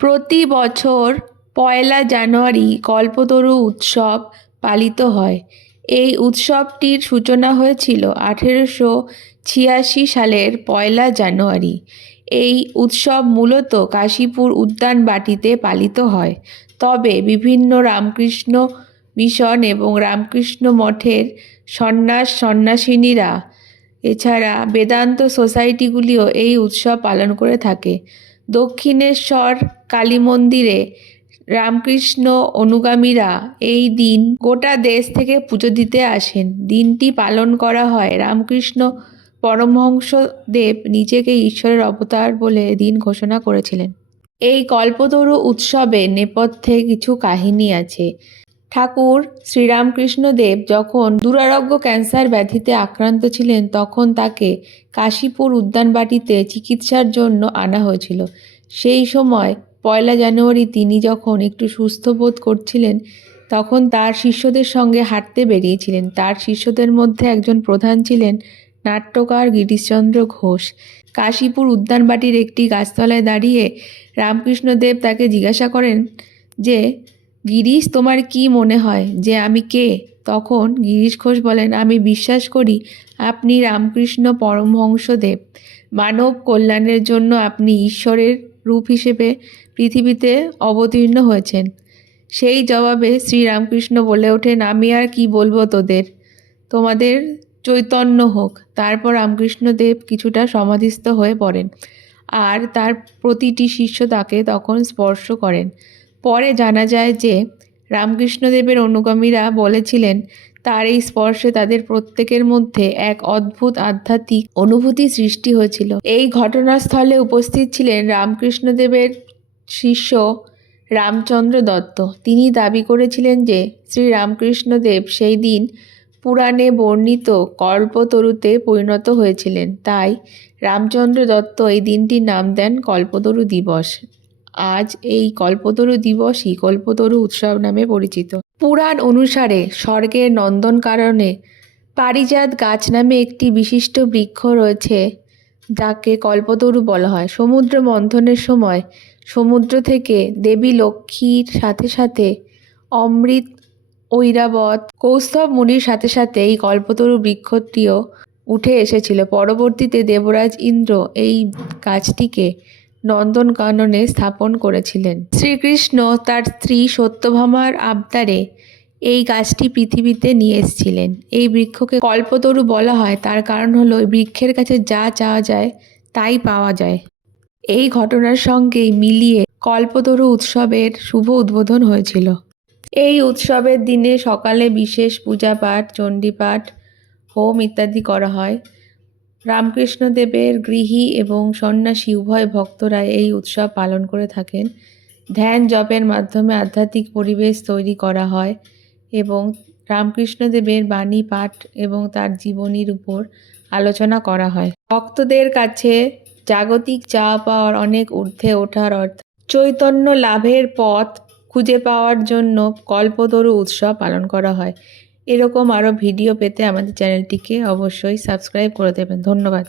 প্রতি বছর পয়লা জানুয়ারি কল্পতরু উৎসব পালিত হয়। এই উৎসবটির সূচনা হয়েছিল 1886 সালের পয়লা জানুয়ারি। এই উৎসব মূলত কাশীপুর উদ্যানবাটিতে পালিত হয়, তবে বিভিন্ন রামকৃষ্ণ মিশন এবং রামকৃষ্ণ মঠের সন্ন্যাসিনীরা এছাড়া বেদান্ত সোসাইটিগুলিও এই উৎসব পালন করে থাকে। দক্ষিণেশ্বর কালী মন্দিরে রামকৃষ্ণ অনুগামীরা এই দিন গোটা দেশ থেকে পুজো দিতে আসেন। দিনটি পালন করা হয় রামকৃষ্ণ পরমহংসদেব নিজেকে ঈশ্বরের অবতার বলে দিন ঘোষণা করেছিলেন। এই কল্পতরু উৎসবের নেপথ্যে কিছু কাহিনী আছে। ঠাকুর শ্রীরামকৃষ্ণদেব যখন দুরারোগ্য ক্যান্সার ব্যাধিতে আক্রান্ত ছিলেন, তখন তাকে কাশীপুর উদ্যানবাটিতে চিকিৎসার জন্য আনা হয়েছিল। সেই সময় পয়লা জানুয়ারি তিনি যখন একটু সুস্থ বোধ করছিলেন, তখন তার শিষ্যদের সঙ্গে হাঁটতে বেরিয়েছিলেন। তার শিষ্যদের মধ্যে একজন প্রধান ছিলেন নাট্যকার গিরিশচন্দ্র ঘোষ। কাশীপুর উদ্যানবাটির একটি গাছতলায় দাঁড়িয়ে রামকৃষ্ণদেব তাকে জিজ্ঞাসা করেন যে, গিরিশ, তোমার কি মনে হয় যে আমি কে? তখন গিরিশ ঘোষ বলেন, আমি বিশ্বাস করি আপনি রামকৃষ্ণ পরমহংসদেব। মানব কল্যাণের জন্য আপনি ঈশ্বরের রূপ হিসেবে পৃথিবীতে অবতীর্ণ হয়েছেন। সেই জবাবে শ্রীরামকৃষ্ণ বলে ওঠেন, আমি আর কি বলবো তোদের, তোমাদের চৈতন্য হোক। তারপর রামকৃষ্ণদেব কিছুটা সমাধিস্থ হয়ে পড়েন, আর তার প্রতিটি শিষ্য তাকে তখন স্পর্শ করেন। পরে জানা যায় যে রামকৃষ্ণদেবের অনুগামীরা বলেছিলেন, তার এই স্পর্শে তাদের প্রত্যেকের মধ্যে এক অদ্ভুত আধ্যাত্মিক অনুভূতি সৃষ্টি হয়েছিল। এই ঘটনাস্থলে উপস্থিত ছিলেন রামকৃষ্ণদেবের শিষ্য রামচন্দ্র দত্ত। তিনি দাবি করেছিলেন যে শ্রীরামকৃষ্ণদেব সেই দিন পুরাণে বর্ণিত কল্পতরুতে পরিণত হয়েছিলেন। তাই রামচন্দ্র দত্ত এই দিনটির নাম দেন কল্পতরু দিবস। আজ এই কল্পতরু দিবসই কল্পতরু উৎসব নামে পরিচিত। পুরাণ অনুসারে স্বর্গের নন্দনকাননে পারিজাত গাছ নামে একটি বিশিষ্ট বৃক্ষ রয়েছে, যাকে কল্পতরু বলা হয়। সমুদ্র মন্থনের সময় সমুদ্র থেকে দেবী লক্ষ্মীর সাথে সাথে অমৃত, ঐরাবত, কৌস্তভ মুনির সাথে সাথে এই কল্পতরু বৃক্ষটিও উঠে এসেছিল। পরবর্তীতে দেবরাজ ইন্দ্র এই গাছটিকে নন্দনকাননে স্থাপন করেছিলেন। শ্রীকৃষ্ণ তার স্ত্রী সত্যভামার আবদারে এই গাছটি পৃথিবীতে নিয়ে এসেছিলেন। এই বৃক্ষকে কল্পতরু বলা হয়, তার কারণ হলো এই বৃক্ষের কাছে যা চাওয়া যায় তাই পাওয়া যায়। এই ঘটনার সঙ্গেই মিলিয়ে কল্পতরু উৎসবের শুভ উদ্বোধন হয়েছিল। এই উৎসবের দিনে সকালে বিশেষ পূজাপাঠ, চণ্ডীপাঠ, হোম ইত্যাদি করা হয়। রামকৃষ্ণদেবের গৃহী এবং সন্ন্যাসী উভয় ভক্তরা এই উৎসব পালন করে থাকেন। ধ্যান জপের মাধ্যমে আধ্যাত্মিক পরিবেশ তৈরি করা হয় এবং রামকৃষ্ণদেবের বাণী পাঠ এবং তার জীবনীর উপর আলোচনা করা হয়। ভক্তদের কাছে জাগতিক চাওয়া পাওয়ার অনেক ঊর্ধ্বে ওঠার অর্থ চৈতন্য লাভের পথ খুঁজে পাওয়ার জন্য কল্পতরু উৎসব পালন করা হয়। এরকম আরও ভিডিও পেতে আমাদের চ্যানেলটিকে অবশ্যই সাবস্ক্রাইব করে দেবেন। ধন্যবাদ।